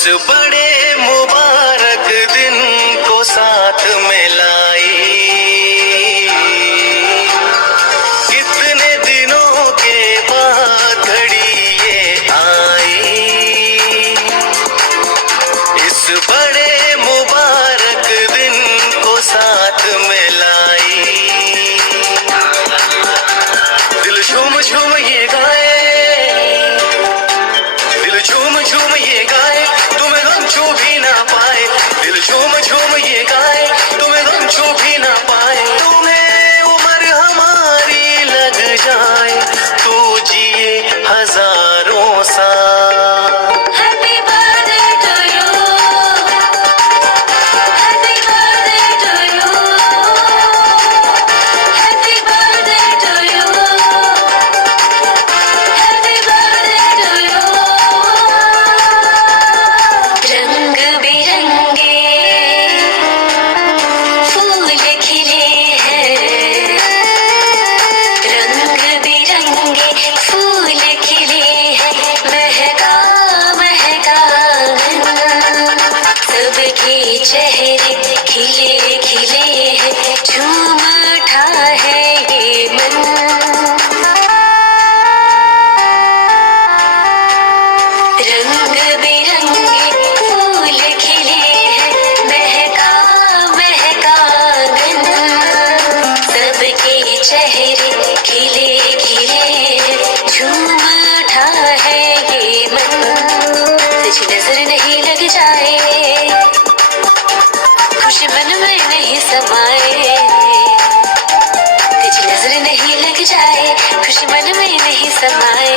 इस बड़े मुबारक दिन को साथ में लाई, कितने दिनों के बाद घड़ी ये आई। इस बड़े मुबारक दिन को साथ में लाई, दिल झूम झूम ये गाए, दिल झूम झूम ये गाए, तुम्हें गम छू भी ना पाए। दिल झूम झूम ये गाए, तुम्हें गम छू भी ना पाए। तुम्हें उम्र हमारी लग जाए, तू जिए हजारों साल। Happy birthday to you. Happy birthday to you. Happy birthday to you. Happy birthday to you. रंग बिरंगे फूल खिले हैं, रंग बिरंगे फूल खिले हैं, महका महका आंगन, सबके चेहरे खिले खिले हैं, झूम उठा है ये मन। रंग बिरंगे फूल खिले हैं, महका महका आंगन, सबके चेहरे खिले खिले हैं, झूम उठा है ये मन। तुझ नजर नहीं लग जाए, खुशी मन में नहीं समाए, तुझ नजर नहीं लग जाए, खुशी मन में नहीं समाए।